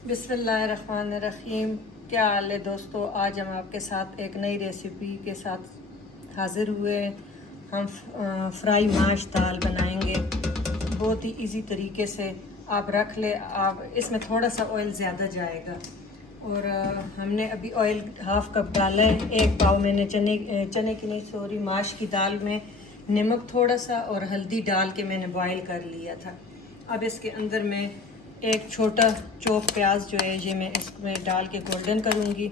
बिस्मिल्लाहिर्रहमानिर्रहीम। क्या हाल है दोस्तों, आज हम आपके साथ एक नई रेसिपी के साथ हाज़िर हुए। हम फ्राई माश दाल बनाएंगे बहुत ही इजी तरीके से। आप रख ले, आप इसमें थोड़ा सा ऑयल ज़्यादा जाएगा और हमने अभी ऑयल हाफ़ कप डाला है। एक पाव मैंने चने की नहीं सॉरी माश की दाल में नमक थोड़ा सा और हल्दी डाल के मैंने बॉईल कर लिया था। अब इसके अंदर मैं एक छोटा चॉप प्याज जो है ये मैं इसमें डाल के गोल्डन करूँगी।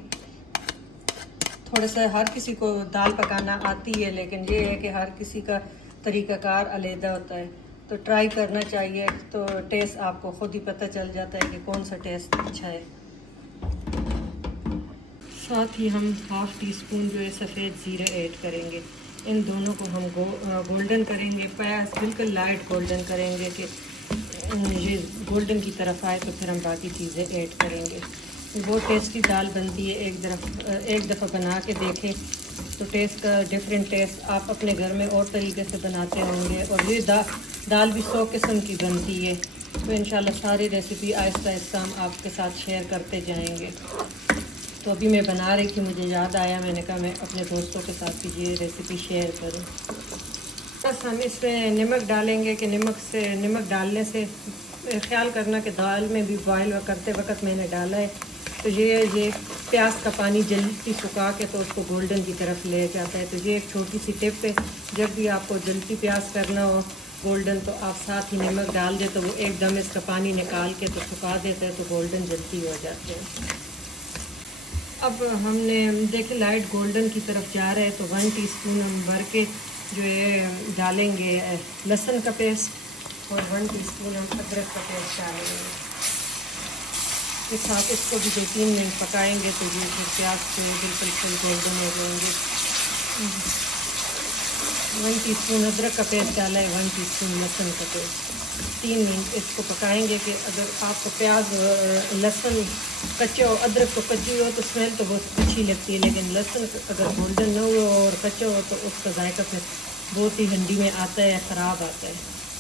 थोड़ा सा हर किसी को दाल पकाना आती है, लेकिन ये है कि हर किसी का तरीक़ाकार अलग होता है, तो ट्राई करना चाहिए। तो टेस्ट आपको ख़ुद ही पता चल जाता है कि कौन सा टेस्ट अच्छा है। साथ ही हम हाफ़ टी स्पून जो है सफ़ेद ज़ीरा ऐड करेंगे। इन दोनों को हम गोल्डन करेंगे। प्याज बिल्कुल लाइट गोल्डन करेंगे कि ये गोल्डन की तरफ आए, तो फिर हम बाकी चीज़ें ऐड करेंगे। बहुत टेस्टी दाल बनती है। एक दफ़ा बना के देखें तो टेस्ट का डिफरेंट टेस्ट आप अपने घर में और तरीके से बनाते होंगे। और ये दाल भी 100 किस्म की बनती है। तो इंशाल्लाह सारी रेसिपी आहिस्ता आहिस्ता हम आपके साथ शेयर करते जाएंगे। तो अभी मैं बना रही थी, मुझे याद आया, मैंने कहा मैं अपने दोस्तों के साथ भी ये रेसिपी शेयर करूं। बस हम इसमें नमक डालेंगे कि नमक डालने से ख्याल करना कि दाल में भी बॉयल करते वक्त मैंने डाला है, तो ये प्याज का पानी जल्दी सुखा के तो उसको गोल्डन की तरफ ले जाता है। तो ये एक छोटी सी टिप है, जब भी आपको जल्दी प्याज करना हो गोल्डन, तो आप साथ ही नमक डाल दे, तो वो एकदम इसका पानी निकाल के तो सुखा देता है, तो गोल्डन जल्दी हो जाते हैं। अब हमने देखे लाइट गोल्डन की तरफ जा रहा है, तो 1 टीस्पून हम भर के जो है डालेंगे लहसुन का पेस्ट और 1 टीस्पून हम अदरक का पेस्ट डालेंगे। इस साथ इसको भी 2-3 मिनट पकाएंगे, तो ये प्याज से बिल्कुल फुल गोल्डन हो जाएंगे। 1 टीस्पून अदरक का पेस्ट डाला है, 1 टीस्पून लहसुन का पेस्ट। 3 मिनट इसको पकाएंगे कि अगर आपको प्याज लहसुन कच्चे हो, अदरक तो कच्ची हो तो स्मेल तो बहुत अच्छी लगती है, लेकिन लहसुन अगर गोल्डन न हो और कच्चा हो तो उसका जायका फिर बहुत ही हंडी में आता है या ख़राब आता है।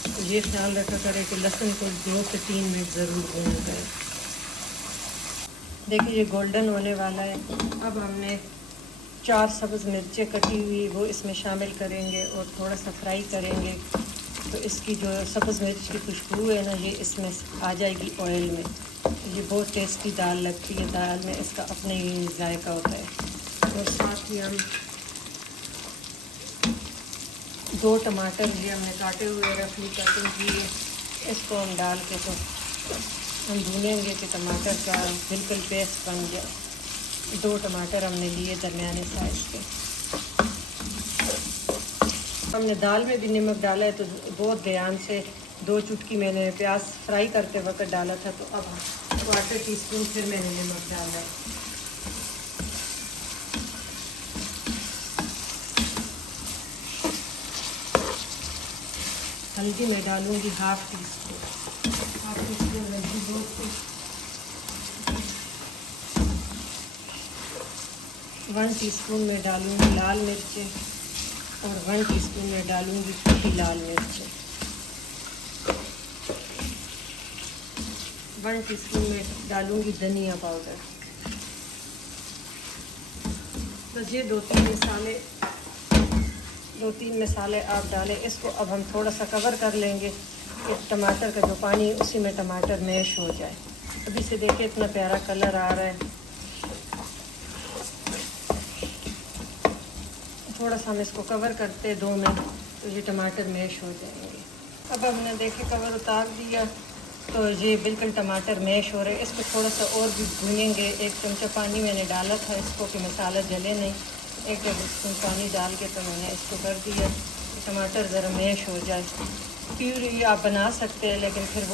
तो ये ख्याल रखा करें कि लहसुन को 2 से 3 मिनट ज़रूर भूनना करें। देखिए ये गोल्डन होने वाला है। अब हमने 4 सब्ज़ मिर्चें कटी हुई वो इसमें शामिल करेंगे और थोड़ा सा फ्राई करेंगे, तो इसकी जो सब्ज़ मिर्च की खुशबू है ना, ये इसमें आ जाएगी ऑयल में। ये बहुत टेस्टी दाल लगती है। दाल में इसका अपना ही जायका होता है। और साथ ही हम 2 टमाटर ये हमने काटे हुए रफली कटिंग किए, इसको हम डाल के तो हम भूनेंगे कि टमाटर का बिल्कुल पेस्ट बन जाए। 2 टमाटर हमने लिए दरमियाने साइज़ के। हमने दाल में भी नमक डाला है, तो बहुत ध्यान से 2 चुटकी मैंने प्याज फ्राई करते वक्त डाला था, तो अब 1/4 टीस्पून फिर मैंने नमक डाला है। हल्दी मैं डालूँगी 1/2 टीस्पून। 1/2 टीस्पून हल्दी, 1 टीस्पून में डालूँगी लाल मिर्चें और 1 टीस्पून में डालूँगी सूखी लाल मिर्चें। 1 टीस्पून में डालूँगी धनिया पाउडर। बस ये 2-3 मसाले आप डालें। इसको अब हम थोड़ा सा कवर कर लेंगे कि टमाटर का जो पानी उसी में टमाटर मैश हो जाए। अभी से देखिए इतना प्यारा कलर आ रहा है। थोड़ा सा हम इसको कवर करते 2 मिनट, तो ये टमाटर मैश हो जाएंगे। अब हमने देखे कवर उतार दिया, तो ये बिल्कुल टमाटर मैश हो रहे हैं। इसको थोड़ा सा और भी भूनेंगे। 1 चमचा पानी मैंने डाला था इसको कि मसाला जले नहीं। 1 टेबलस्पून पानी डाल के तो मैंने इसको कर दिया कि टमाटर ज़रा मैश हो जाए। प्यूरी आप बना सकते हैं, लेकिन फिर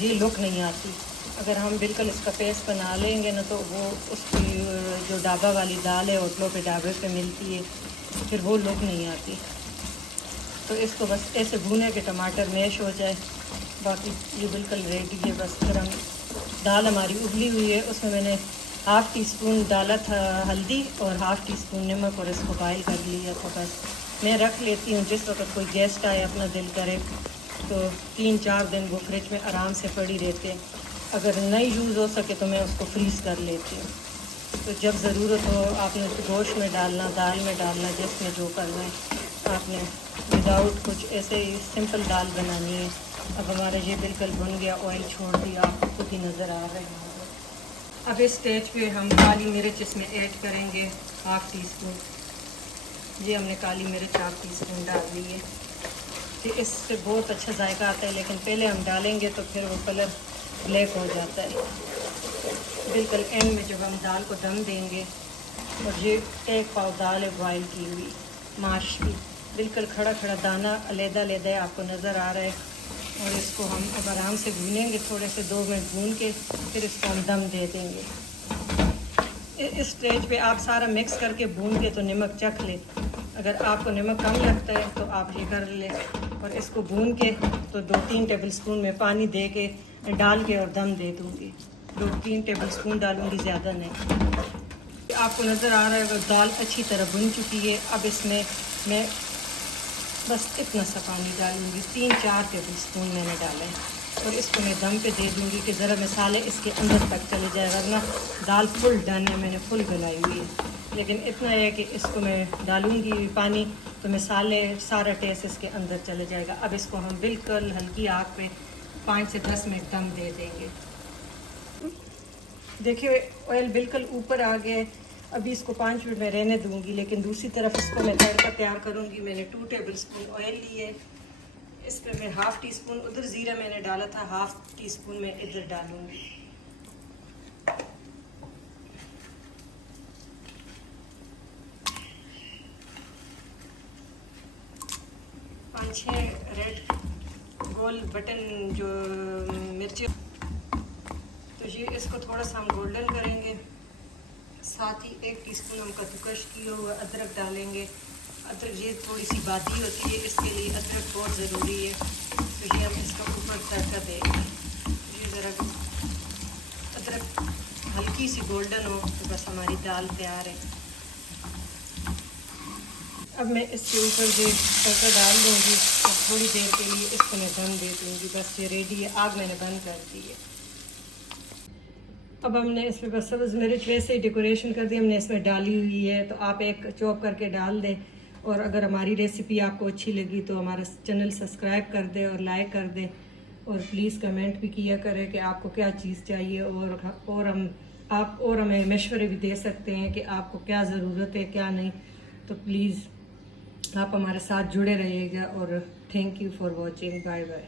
ये लुक नहीं आती। अगर हम बिल्कुल इसका पेस्ट बना लेंगे ना, तो वो उसकी जो ढाबा वाली दाल है होटलों पे ढाबे पे मिलती है, फिर वो लुक नहीं आती। तो इसको बस ऐसे भूने के टमाटर मैश हो जाए, बाकी ये बिल्कुल रेडी है। बस फिर हम दाल हमारी उबली हुई है, उसमें मैंने 1/2 टीस्पून डाला था हल्दी और 1/2 टीस्पून नमक और इसको बॉयल कर लिया था। बस मैं रख लेती हूँ, जिस वक्त कोई गेस्ट आए अपना दिल करे तो 3-4 दिन वो फ्रिज में आराम से पड़ी रहते हैं। अगर नहीं यूज़ हो सके तो मैं उसको फ्रीज़ कर लेती हूँ। तो जब ज़रूरत हो आपने उसको गोश्त में डालना, दाल में डालना, जिसमें जो करना है आपने, विदाउट कुछ ऐसे ही सिंपल दाल बनानी है। अब हमारा ये बिल्कुल भुन गया, ऑयल छोड़ दिया, आपको खुद ही नज़र आ रहे हैं। अब इस स्टेज पे हम काली मिर्च इसमें ऐड करेंगे, हाफ़ टी स्पून। ये हमने काली मिर्च हाफ़ टी स्पून डाल दी है। तो इससे बहुत अच्छा जायका आता है, लेकिन पहले हम डालेंगे तो फिर वो कलर ब्लैक हो जाता है। बिल्कुल एंड में जब हम दाल को दम देंगे, और ये 1 पाव दाल है बॉयल की हुई माश की, बिल्कुल खड़ा खड़ा दाना अलग-अलग आपको नज़र आ रहा है। और इसको हम अब आराम से भूनेंगे, थोड़े से 2 मिनट भून के फिर इसको हम दम दे देंगे। इस स्टेज पे आप सारा मिक्स करके भून के तो नमक चख लें। अगर आपको नमक कम लगता है तो आप ये कर लें, और इसको भून के तो 2-3 टेबल स्पून में पानी दे के डाल के और दम दे दूँगी। 2-3 टेबल स्पून डालूँगी, ज़्यादा नहीं। आपको नज़र आ रहा है अगर दाल अच्छी तरह भुन चुकी है। अब इसमें मैं बस इतना सा पानी डालूँगी, 3-4 टेबल स्पून मैंने डाला है, और इसको मैं दम पे दे दूँगी कि ज़रा मसाले इसके अंदर तक चले जाए। वरना दाल फुल डन है, मैंने फुल गलाई हुई है, लेकिन इतना है कि इसको मैं डालूँगी पानी तो मसाले सारा टेस्ट इसके अंदर चले जाएगा। अब इसको हम बिल्कुल हल्की आग पे 5 से 10 मिनट दम दे देंगे। देखिए ऑयल बिल्कुल ऊपर आ गया। अभी इसको 5 मिनट में रहने दूंगी, लेकिन दूसरी तरफ इसको मैं तड़का तैयार करूंगी। मैंने 2 टेबल स्पून ऑयल लिए, इस पर मैं हाफ़ टी स्पून उधर ज़ीरा मैंने डाला था, हाफ़ टी स्पून मैं इधर डालूंगी। पाँच छः रेड गोल बटन जो मिर्ची, तो ये इसको थोड़ा सा हम गोल्डन करेंगे। साथ ही 1 टीस्पून हम कद्दूकश किया हुआ अदरक डालेंगे। अदरक ये थोड़ी सी बादी होती है, इसके लिए अदरक बहुत ज़रूरी है, तो ये हम इसका ऊपर तड़का देंगे। ये ज़रा अदरक हल्की सी गोल्डन हो तो बस हमारी दाल तैयार है। अब मैं इसके ऊपर जो तड़का डाल दूँगी और थोड़ी देर के लिए इसको मैं दम दे दूँगी। बस ये रेडी है, आग मैंने बंद कर दी है। अब हमने इसमें बस सब्ज़ मिर्च वैसे ही डेकोरेशन कर दी, हमने इसमें डाली हुई है, तो आप एक चॉप करके डाल दें। और अगर हमारी रेसिपी आपको अच्छी लगी तो हमारा चैनल सब्सक्राइब कर दें और लाइक कर दें, और प्लीज़ कमेंट भी किया करें कि आपको क्या चीज़ चाहिए, और हमें मशवरे भी दे सकते हैं कि आपको क्या ज़रूरत है क्या नहीं। तो प्लीज़ आप हमारे साथ जुड़े रहिएगा, और thank you for watching. Bye bye.